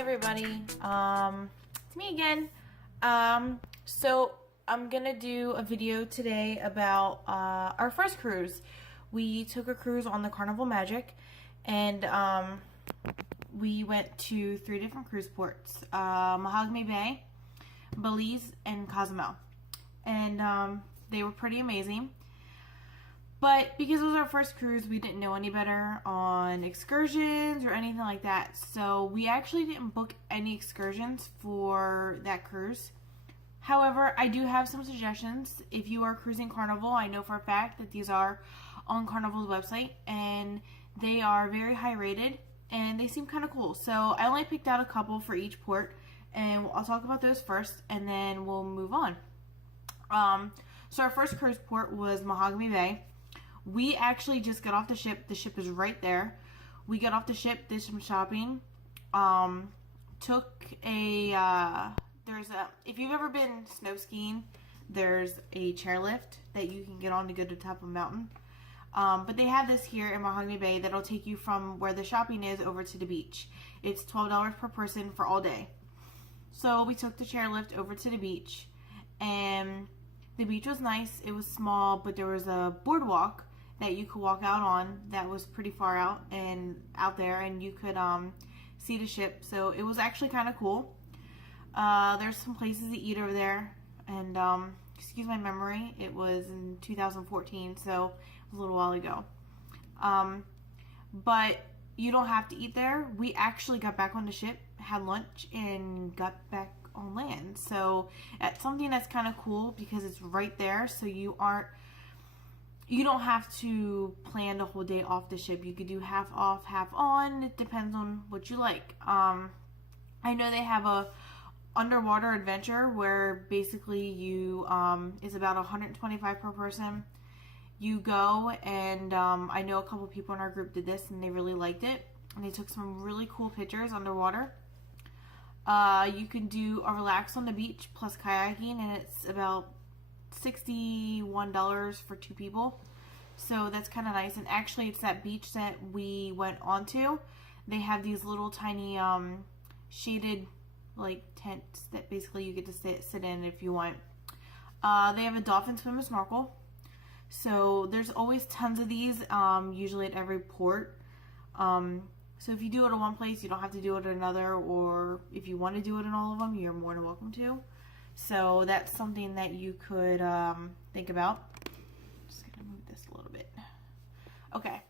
everybody, it's me again. So I'm gonna do a video today about our first cruise. We took a cruise on the Carnival Magic, and we went to 3 different cruise ports: Mahogany Bay, Belize, and Cozumel, and they were pretty amazing. But because it was our first cruise, we didn't know any better on excursions or anything like that. So we actually didn't book any excursions for that cruise. However, I do have some suggestions. If you are cruising Carnival, I know for a fact that these are on Carnival's website, and they are very high rated and they seem kind of cool. So I only picked out a couple for each port, and I'll talk about those first and then we'll move on. So our first cruise port was Mahogany Bay. We actually just got off the ship. The ship is right there. We got off the ship, did some shopping, took a, if you've ever been snow skiing, there's a chairlift that you can get on to go to the top of a mountain. But they have this here in Mahogany Bay that'll take you from where the shopping is over to the beach. It's $12 per person for all day. So we took the chairlift over to the beach, and the beach was nice. It was small, but there was a boardwalk that you could walk out on that was pretty far out there, and you could see the ship. So it was actually kind of cool. There's some places to eat over there, and excuse my memory, it was in 2014, so it was a little while ago. But you don't have to eat there. We actually got back on the ship, had lunch, and got back on land. So that's something that's kind of cool because it's right there. So you don't have to plan the whole day off the ship. You could do half off, half on. It depends on what you like. I know they have a underwater adventure where basically you is about $125 per person. You go, and I know a couple people in our group did this and they really liked it, and they took some really cool pictures underwater. You can do a relax on the beach plus kayaking, and it's about $61 for 2 people. So that's kind of nice. And actually, it's that beach that we went onto. They have these little tiny shaded like tents that basically you get to sit in if you want. They have a dolphin swim and snorkel. So there's always tons of these, usually at every port. So if you do it at one place, you don't have to do it at another, or if you want to do it in all of them, you're more than welcome to. So that's something that you could think about. Just gonna move this a little bit. Okay.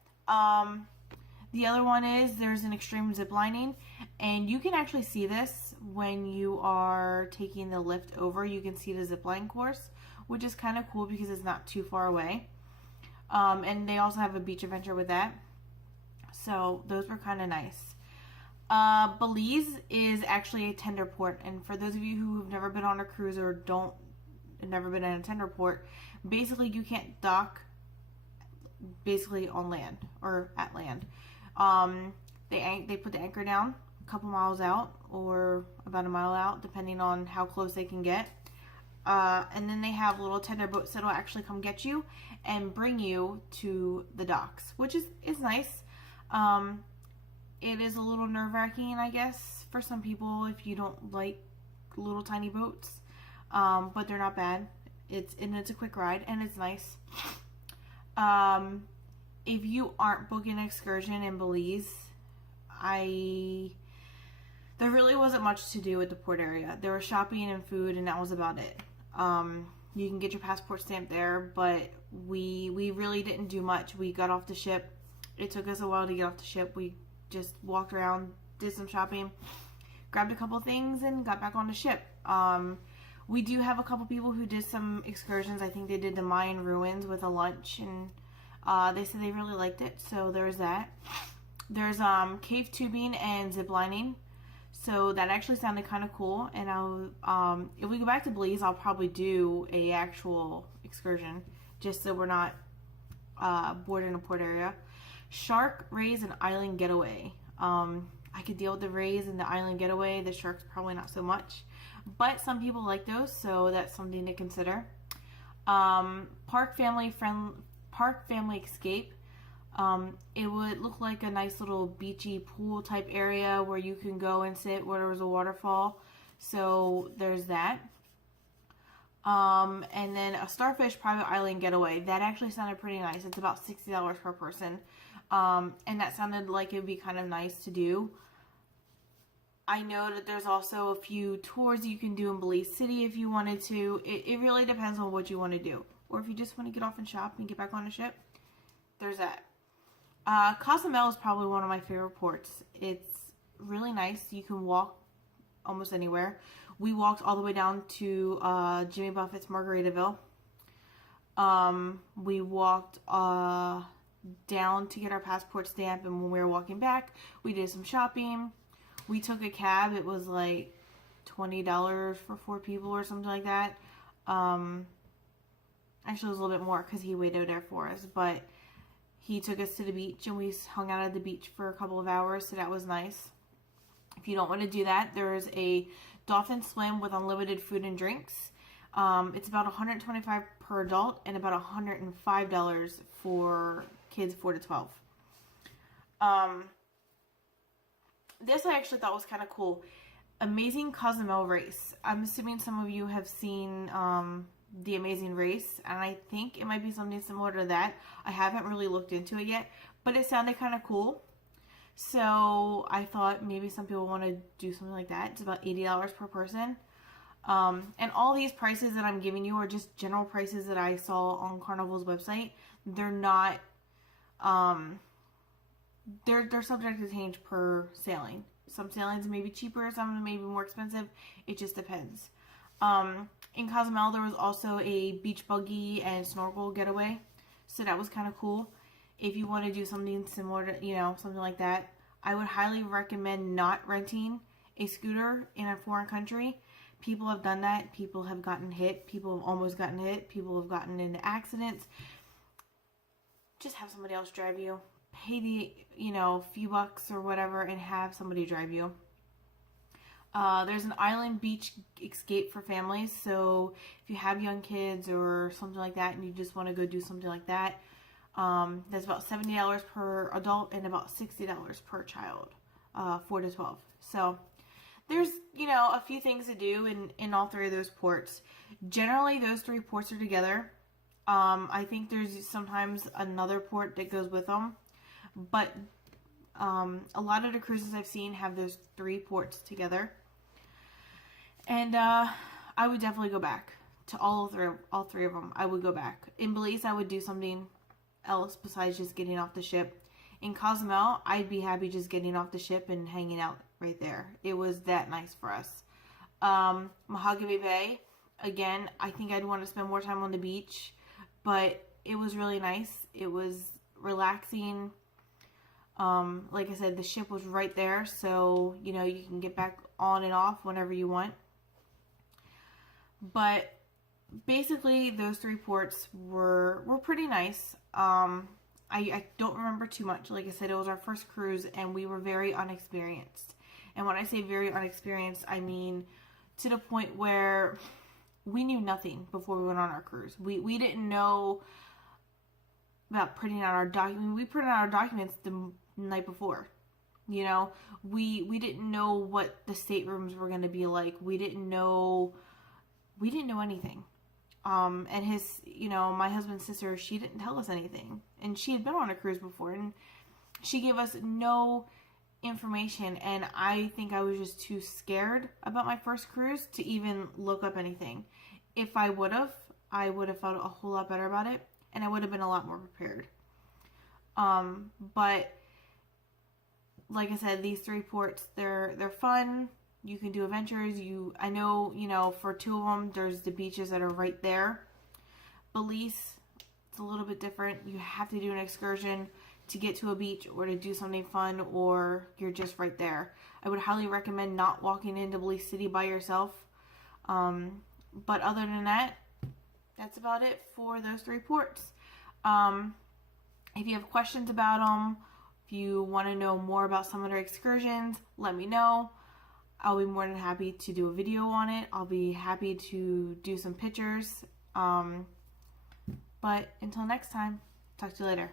The other one is there's an extreme ziplining, and you can actually see this when you are taking the lift over. You can see the zipline course, which is kind of cool because it's not too far away. And they also have a beach adventure with that. So those were kind of nice. Belize is actually a tender port, and for those of you who have never been on a cruise or never been in a tender port, basically you can't dock basically on land or at land. They put the anchor down a couple miles out or about a mile out, depending on how close they can get. And then they have little tender boats that'll actually come get you and bring you to the docks, which is nice. It is a little nerve-wracking, I guess, for some people if you don't like little tiny boats, but they're not bad. It's a quick ride and it's nice. If you aren't booking an excursion in Belize, there really wasn't much to do at the port area. There was shopping and food, and that was about it. You can get your passport stamped there, but we really didn't do much. We got off the ship. It took us a while to get off the ship. We just walked around, did some shopping, grabbed a couple things, and got back on the ship. We do have a couple people who did some excursions. I think they did the Mayan ruins with a lunch, and they said they really liked it. So there's that. There's cave tubing and ziplining. So that actually sounded kind of cool. And if we go back to Belize, I'll probably do a actual excursion just so we're not bored in a port area. Shark, rays, and island getaway. I could deal with the rays and the island getaway. The sharks probably not so much, but some people like those, so that's something to consider. Park family escape. It would look like a nice little beachy pool type area where you can go and sit where there's a waterfall. So there's that. And then a starfish private island getaway. That actually sounded pretty nice. It's about $60 per person. And that sounded like it would be kind of nice to do. I know that there's also a few tours you can do in Belize City if you wanted to. It really depends on what you want to do. Or if you just want to get off and shop and get back on a ship, there's that. Cozumel is probably one of my favorite ports. It's really nice. You can walk almost anywhere. We walked all the way down to Jimmy Buffett's Margaritaville. We walked down to get our passport stamp, and when we were walking back, we did some shopping. We took a cab. It was like $20 for 4 people or something like that. Actually, it was a little bit more because he waited there for us, but he took us to the beach, and we hung out at the beach for a couple of hours, so that was nice. If you don't want to do that, there's a Dolphin Slam with unlimited food and drinks. It's about $125 per adult and about $105 for kids 4 to 12. This I actually thought was kind of cool. Amazing Cozumel race. I'm assuming some of you have seen the Amazing Race, and I think it might be something similar to that. I haven't really looked into it yet, but it sounded kind of cool. So I thought maybe some people want to do something like that. It's about $80 per person. And all these prices that I'm giving you are just general prices that I saw on Carnival's website. They're not, they're subject to change per sailing. Some sailings may be cheaper, some may be more expensive. It just depends. In Cozumel, there was also a beach buggy and snorkel getaway. So that was kind of cool. If you want to do something similar to, something like that, I would highly recommend not renting a scooter in a foreign country. People have done that. People have gotten hit. People have almost gotten hit. People have gotten into accidents. Just have somebody else drive you. Pay the, few bucks or whatever and have somebody drive you. There's an island beach escape for families. So if you have young kids or something like that and you just want to go do something like that, that's about $70 per adult and about $60 per child, 4 to 12. So there's, a few things to do in all 3 of those ports. Generally, those 3 ports are together. I think there's sometimes another port that goes with them. But a lot of the cruises I've seen have those 3 ports together. And I would definitely go back to all 3 of them. I would go back. In Belize, I would do something else besides just getting off the ship. In Cozumel, I'd be happy just getting off the ship and hanging out right there. It was that nice for us. Mahogany Bay, again, I think I'd want to spend more time on the beach, but it was really nice. It was relaxing. Like I said, the ship was right there, so, you can get back on and off whenever you want. But basically, those 3 ports were pretty nice. I don't remember too much. Like I said, it was our first cruise, and we were very unexperienced. And when I say very unexperienced, I mean to the point where we knew nothing before we went on our cruise. We didn't know about printing out our documents. We printed out our documents the night before. We didn't know what the staterooms were going to be like. We didn't know anything. And his, my husband's sister, she didn't tell us anything. And she had been on a cruise before, and she gave us no information. And I think I was just too scared about my first cruise to even look up anything. If I would have felt a whole lot better about it, and I would have been a lot more prepared. But like I said, these 3 ports, they're fun. You can do adventures. I know, for 2 of them, there's the beaches that are right there. Belize, it's a little bit different. You have to do an excursion to get to a beach or to do something fun, or you're just right there. I would highly recommend not walking into Belize City by yourself. But other than that, that's about it for those 3 ports. If you have questions about them, if you want to know more about some of their excursions, let me know. I'll be more than happy to do a video on it. I'll be happy to do some pictures. But until next time, talk to you later.